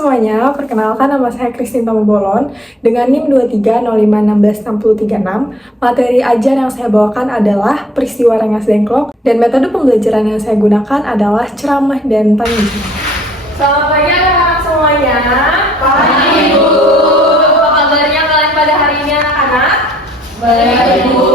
semuanya, perkenalkan nama saya Christine Tamubolon dengan NIM 2305166336. Materi ajar yang saya bawakan adalah peristiwa Rengas Dengklok dan metode pembelajaran yang saya gunakan adalah ceramah dan tanya jawab. Selamat pagi anak-anak semuanya. Pagi Ibu. Apa kabarnya kalian pada hari ini anak-anak? Baik Ibu.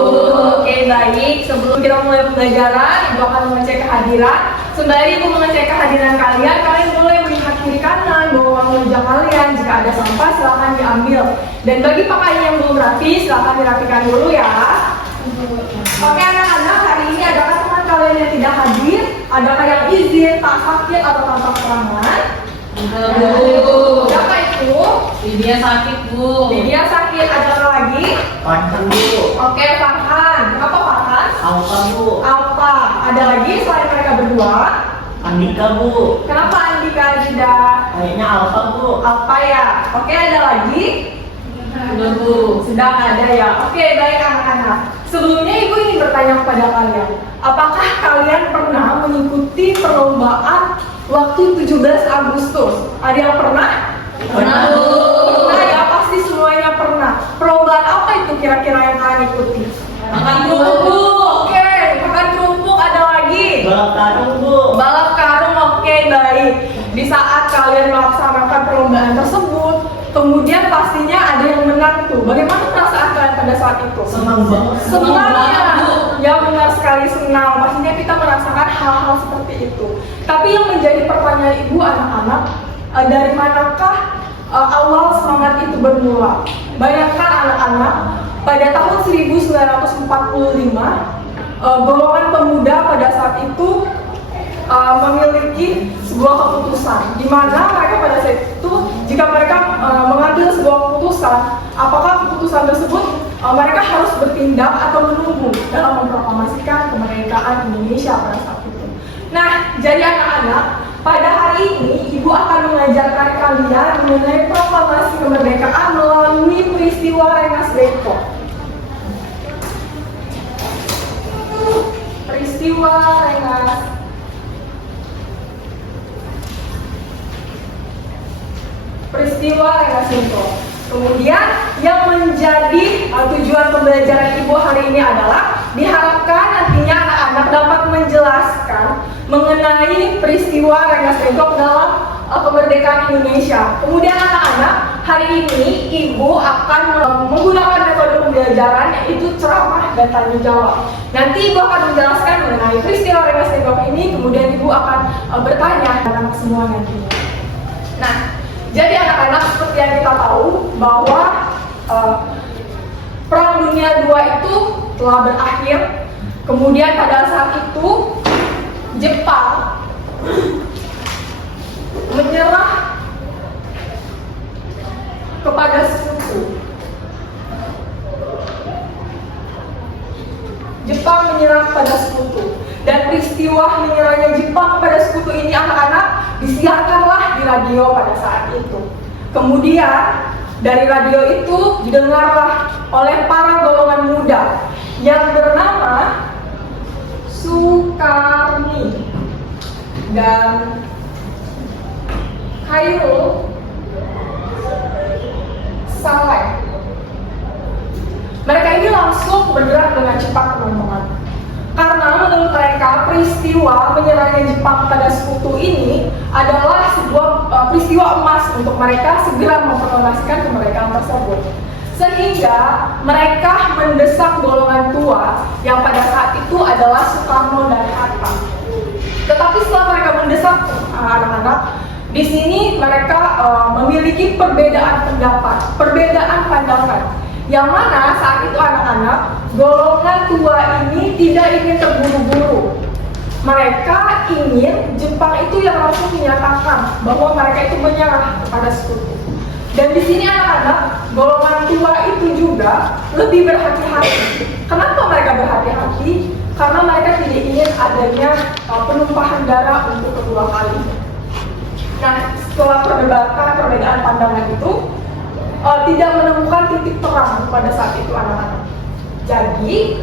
Oke baik, sebelum kita mulai pembelajaran, Ibu akan mengecek kehadiran. Sembari Ibu mengecek kehadiran kalian, kalian boleh melihat kiri kanan, bawah meja kalian. Jika ada sampah silahkan diambil. Dan bagi pakaian yang belum rapi, silahkan dirapikan dulu ya. Oke anak-anak, hari ini adakah teman kalian yang tidak hadir? Adakah yang izin, tak sakit, atau tanpa kerangan? Bu. Siapa itu? Dia sakit, Bu. Dia sakit. Adakah lagi? Farhan, Bu. Oke, Farhan. Kenapa Farhan? Alfa, Bu. Alfa. Ada lagi selain mereka berdua? Andika, Bu. Kenapa Andika tidak? Kayaknya Alfa, Bu. Alfa ya. Oke, ada lagi? Sudah, Bu. Sedang ada ya. Oke, baik anak-anak. Sebelumnya Ibu ingin bertanya kepada kalian, apakah kalian pernah mengikuti perlombaan waktu 17 Agustus? Ada yang pernah? Pernah, Bu. Pernah ya, pasti semuanya pernah. Perlombaan apa itu kira-kira yang kalian ikuti? Makan kerupuk, Bu. Oke, makan kerupuk. Ada lagi? Balap karung, Bu. Balap karung. Oke, baik. Di saat kalian melaksanakan perlombaan tersebut, kemudian pastinya ada yang menang tuh. Bagaimana perasaan kalian pada saat itu? Senang banget. Senang ya, Bu. ya benar sekali senang. Pastinya kita merasakan hal-hal seperti itu. Tapi yang menjadi pertanyaan Ibu anak-anak, dari manakah awal semangat itu bermula? Bayangkan anak-anak, pada tahun 1945, golongan pemuda pada saat itu memiliki sebuah keputusan, di mana mereka pada saat itu, jika mereka mengambil sebuah keputusan, apakah keputusan tersebut mereka harus bertindak atau menunggu dalam memproklamasikan kemerdekaan Indonesia pada saat itu. Nah, jadi anak-anak, pada hari ini Ibu akan mengajarkan kalian mengenai proklamasi kemerdekaan melalui peristiwa Rengas Dengklok. Peristiwa Rengas Dengklok. Kemudian yang menjadi tujuan pembelajaran Ibu hari ini adalah diharapkan nantinya anak-anak dapat menjelaskan mengenai peristiwa Rengas Dengklok dalam kemerdekaan Indonesia. Kemudian anak-anak, hari ini Ibu akan menggunakan metode pembelajaran yaitu ceramah dan tanya jawab. Nanti Ibu akan menjelaskan mengenai peristiwa Rengas Dengklok ini, kemudian Ibu akan bertanya kepada anak semua nantinya. Nah, jadi anak-anak, seperti yang kita tahu bahwa Perang Dunia II itu telah berakhir. Kemudian pada saat itu Jepang menyerah kepada sekutu. Jepang menyerah kepada sekutu. Dan peristiwa menyerahnya Jepang kepada sekutu ini anak-anak disiarkanlah di radio pada saat itu. Kemudian dari radio itu didengarlah oleh para golongan muda yang bernama Sukarni dan Khairul Saleh. Mereka ini langsung bergerak dengan cepat, teman-teman. Karena menurut mereka peristiwa menyerahnya Jepang pada sekutu ini adalah sebuah peristiwa emas untuk mereka segera memproklamasikan kemerdekaan tersebut. Sehingga mereka mendesak golongan tua yang pada saat itu adalah Soekarno dan Hatta. Tetapi setelah mereka mendesak anak-anak, di sini mereka memiliki perbedaan pendapat, perbedaan pandangan. Yang mana saat itu anak-anak, golongan tua ini tidak ingin terburu-buru. Mereka ingin Jepang itu yang langsung menyatakan bahwa mereka itu menyerah kepada sekutu. Dan di sini anak-anak, golongan tua itu juga lebih berhati-hati. Kenapa mereka berhati-hati? Karena mereka tidak ingin adanya penumpahan darah untuk kedua kalinya. Nah, setelah perbedaan pandangan itu, tidak menemukan titik terang pada saat itu anak-anak. Jadi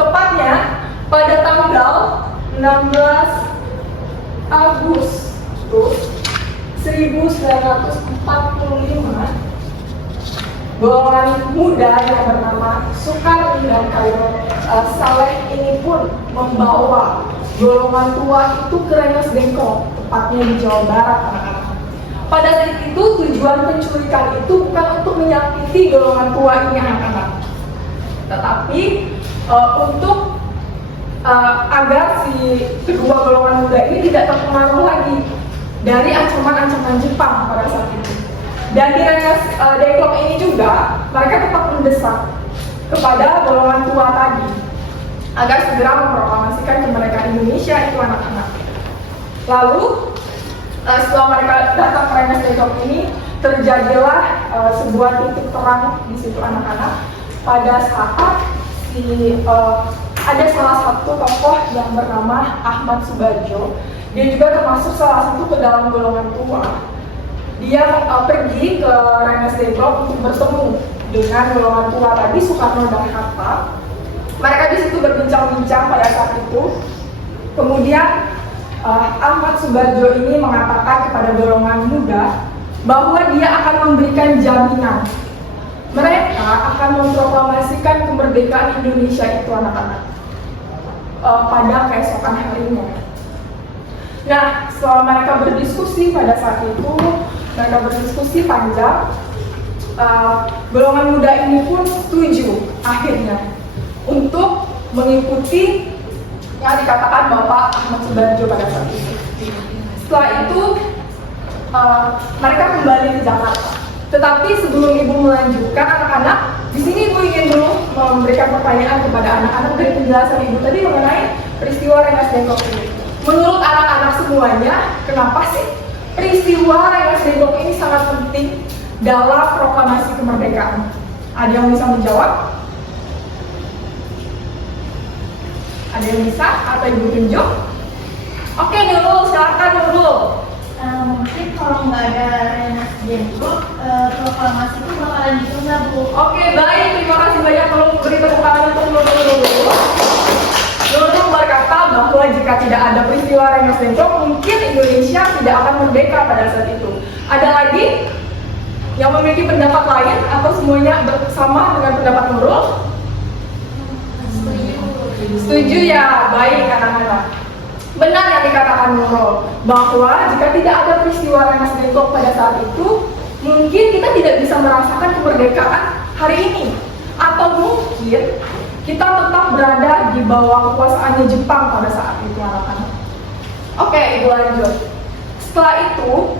tepatnya pada tanggal 16 Agustus 1945, golongan muda yang bernama Sukarno dan Kairo Saleh ini pun membawa golongan tua itu ke Rengas Dengklok, tepatnya di Jawa Barat, anak-anak. Pada saat itu tujuan penculikan itu bukan untuk menyakiti golongan tua ini, anak-anak, tetapi untuk agar si kedua golongan muda ini tidak terpengaruh lagi dari ancaman-ancaman Jepang pada saat itu. Dan di Rengas Dengklok ini juga mereka tetap mendesak kepada golongan tua tadi agar segera memproklamasikan kemerdekaan Indonesia itu, anak-anak. Lalu setelah mereka datang ke Rengas Dengklok ini, terjadilah sebuah titik terang di situ, anak-anak, pada saat ada salah satu tokoh yang bernama Ahmad Subardjo. Dia juga termasuk salah satu ke dalam golongan tua. Dia pergi ke Rengas Dengklok untuk bertemu dengan golongan tua tadi, Soekarno dan Hatta. Mereka di situ berbincang-bincang pada saat itu. Kemudian Ahmad Subardjo ini mengatakan kepada golongan muda bahwa dia akan memberikan jaminan mereka akan memproklamasikan kemerdekaan Indonesia itu, anak-anak, pada keesokan harinya. Nah, setelah mereka berdiskusi pada saat itu, mereka berdiskusi panjang, golongan muda ini pun setuju akhirnya untuk mengikuti yang dikatakan Bapak Ahmad Subardjo pada saat itu. Setelah itu, mereka kembali ke Jakarta. Tetapi sebelum Ibu melanjutkan, anak-anak, di sini Ibu ingin dulu memberikan pertanyaan kepada anak-anak dari penjelasan Ibu tadi mengenai peristiwa Rengas Dengklok ini. Menurut anak-anak semuanya, kenapa sih peristiwa Rengas Dengklok ini sangat penting dalam proklamasi kemerdekaan? Ada yang bisa menjawab? Ada yang bisa? Atau Ibu tunjuk? Oke, Nurul, silakan Nurul. Mungkin kalau nggak ada Rengas Dengklok, proklamasi itu bakalan ditunda, Bu. Oke, baik. Terima kasih banyak. Tolong beri tepuk tangan untuk Nurul dulu. Nurul berkata bahwa jika tidak ada peristiwa Rengas Dengklok, mungkin Indonesia tidak akan merdeka pada saat itu. Ada lagi yang memiliki pendapat lain atau semuanya bersama dengan pendapat Nurul? Setuju ya? Baik, anak-anak. Benar yang dikatakan Nurul, bahwa jika tidak ada peristiwa Rengas Dengklok pada saat itu, mungkin kita tidak bisa merasakan kemerdekaan hari ini. Atau mungkin kita tetap berada di bawah kekuasaannya Jepang pada saat itu, anak-anak. Oke, Ibu lanjut. Setelah itu,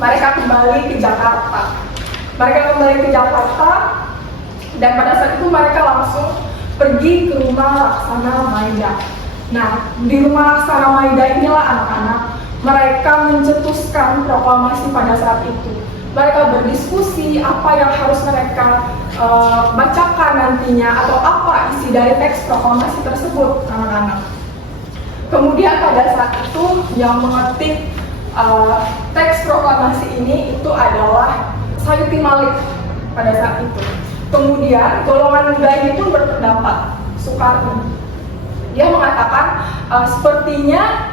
mereka kembali ke Jakarta. Dan pada saat itu mereka langsung pergi ke rumah Laksana Maida. Nah, di rumah Laksana Maida inilah, anak-anak, mereka mencetuskan proklamasi pada saat itu. Mereka berdiskusi apa yang harus mereka bacakan nantinya, atau apa isi dari teks proklamasi tersebut, anak-anak. Kemudian pada saat itu yang mengetik teks proklamasi ini itu adalah Sayuti Malik pada saat itu. Kemudian golongan muda ini pun berpendapat, Soekarno. Dia mengatakan sepertinya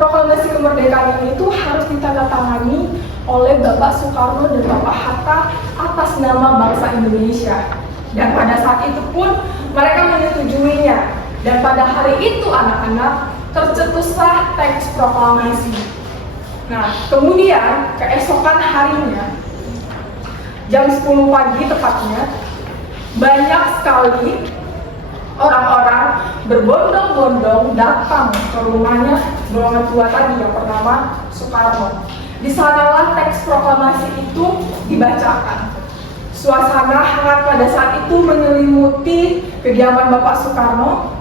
proklamasi kemerdekaan ini itu harus ditandatangani oleh Bapak Soekarno dan Bapak Hatta atas nama bangsa Indonesia. Dan pada saat itu pun mereka menyetujuinya. Dan pada hari itu, anak-anak, tercetuslah teks proklamasi. Nah, kemudian keesokan harinya, jam 10 pagi tepatnya, banyak sekali orang-orang berbondong-bondong datang ke rumahnya golongan tua tadi yang bernama Soekarno. Di sanalah teks proklamasi itu dibacakan. Suasana hangat pada saat itu menyelimuti kediaman Bapak Soekarno.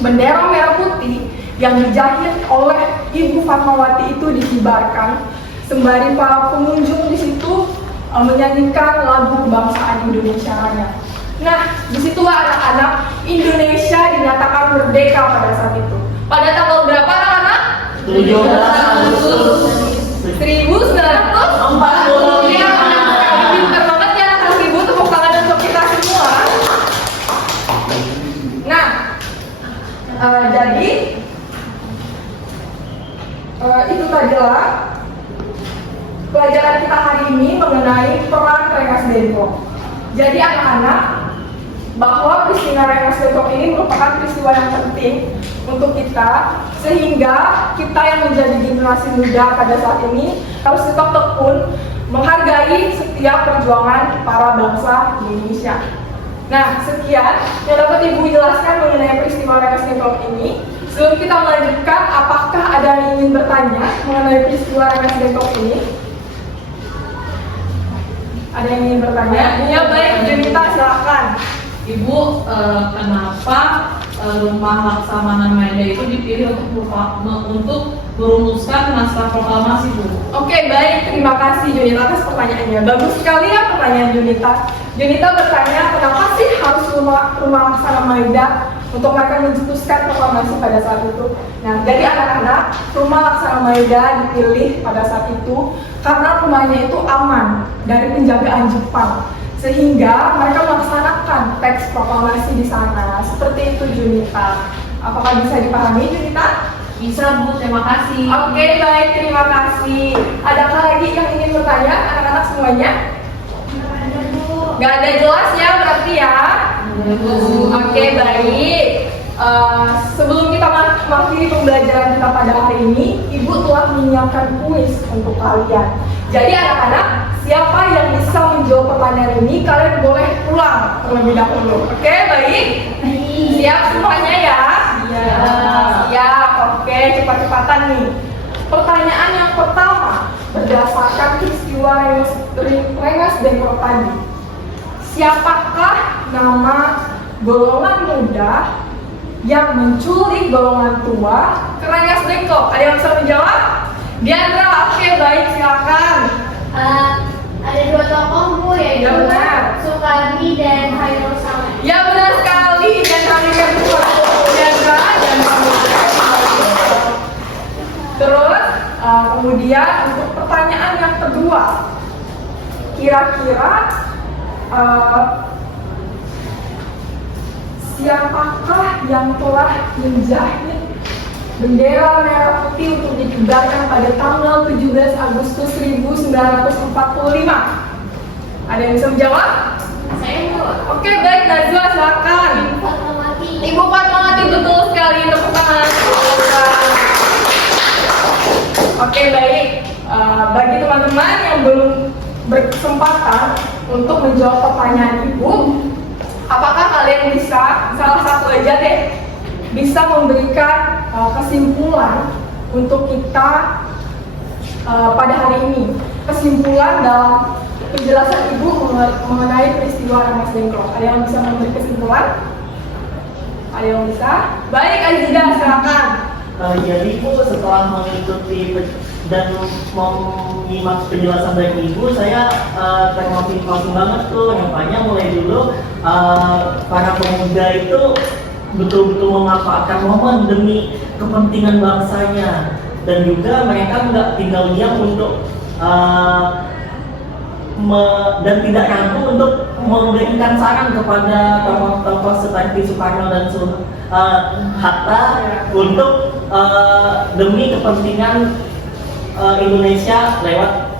Bendera merah putih yang dijahit oleh Ibu Fatmawati itu dikibarkan, sembari para pengunjung di situ menyanyikan lagu kebangsaan Indonesia Raya. Nah, disitulah anak-anak, Indonesia dinyatakan merdeka pada saat itu. Pada tanggal berapa, anak-anak? 17 Agustus 1945. Ya, pintar banget ya anak-anak Ibu, tepuk tangan untuk kita semua. Nah, jadi itu tadilah mengenai peran Rengas Dengklok. Jadi anak-anak, bahwa peristiwa Rengas Dengklok ini merupakan peristiwa yang penting untuk kita, sehingga kita yang menjadi generasi muda pada saat ini harus tetap tekun menghargai setiap perjuangan para bangsa Indonesia. Nah, sekian yang dapat Ibu jelaskan mengenai peristiwa Rengas Dengklok ini. Sebelum kita melanjutkan, apakah ada yang ingin bertanya mengenai peristiwa Rengas Dengklok ini? Ada yang ingin bertanya? Ya baik, Junita silakan. Ibu, kenapa Rumah Laksamana Maeda itu dipilih untuk merumuskan naskah proklamasi, Bu? Oke, baik. Terima kasih Junita atas pertanyaannya. Bagus sekali ya pertanyaan Junita. Junita bertanya, kenapa sih harus rumah Laksana Maeda untuk mereka mencetuskan proklamasi pada saat itu? Nah, jadi anak-anak, rumah Laksana Maeda dipilih pada saat itu karena rumahnya itu aman dari penjagaan Jepang, sehingga mereka melaksanakan teks proklamasi di sana. Seperti itu Junita. Apakah bisa dipahami Junita? Bisa, Bu, terima kasih. Oke, baik, terima kasih. Adakah lagi yang ingin bertanya anak-anak semuanya? Nggak ada jelas ya berarti ya? Oke, baik. Sebelum kita mengakhiri pembelajaran kita pada hari ini, Ibu telah menyiapkan kuis untuk kalian. Jadi anak-anak, siapa yang bisa menjawab pertanyaan ini, kalian boleh pulang terlebih dahulu. Oke, baik? Siap semuanya ya? Siap, oke, cepat-cepatan nih. Pertanyaan yang pertama, berdasarkan peristiwa Rengas Dengklok tadi, siapakah nama golongan muda yang menculik golongan tua ke Rengas Dengklok? Ada yang bisa menjawab? Diandra, oke, baik, silakan. Ada dua tokoh, Bu, yaitu Ya, benar. Soekardi dan Hairul Saleh. Ya, benar sekali. Dan kami kan Diandra dan terus, kemudian untuk pertanyaan yang kedua, kira-kira siapakah yang telah menjahit bendera merah putih untuk dikibarkan pada tanggal 17 Agustus 1945? Ada yang bisa menjawab? Saya, Bu. Oke, baik, Najwa, silakan. Fatmawati. Ibu Fatmawati, betul sekali, tepuk tangan. Oke, baik. Bagi teman-teman yang belum berkesempatan untuk menjawab pertanyaan Ibu, apakah kalian bisa, salah satu aja deh, bisa memberikan kesimpulan untuk kita pada hari ini? Kesimpulan dalam penjelasan Ibu mengenai peristiwa Rengas Dengklok. Ada yang bisa memberi kesimpulan? Ada yang bisa? Baik, Azida, silakan. Jadi Bu, setelah mengikuti dan menyimak penjelasan dari Ibu, saya termotivasi banget tuh. Yang banyak mulai dulu para pemuda itu betul-betul memanfaatkan momen demi kepentingan bangsanya, dan juga mereka nggak tinggal diam untuk dan tidak ragu untuk memberikan saran kepada tokoh-tokoh seperti Soekarno dan Hatta untuk demi kepentingan Indonesia lewat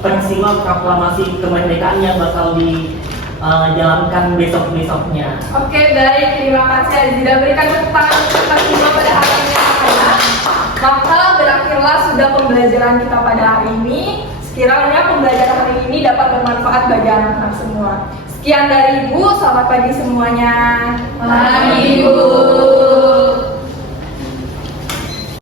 peristiwa proklamasi kemerdekaan yang bakal dijalankan besok-besoknya. Oke, baik, terima kasih Azida. Berikan tepuk tangan untuk Kak pada hari ini anak-anak. Maka berakhirlah sudah pembelajaran kita pada hari ini. Sekiranya pembelajaran hari ini dapat bermanfaat bagi anak-anak semua. Sekian dari Ibu, selamat pagi semuanya. Pagi, Bu.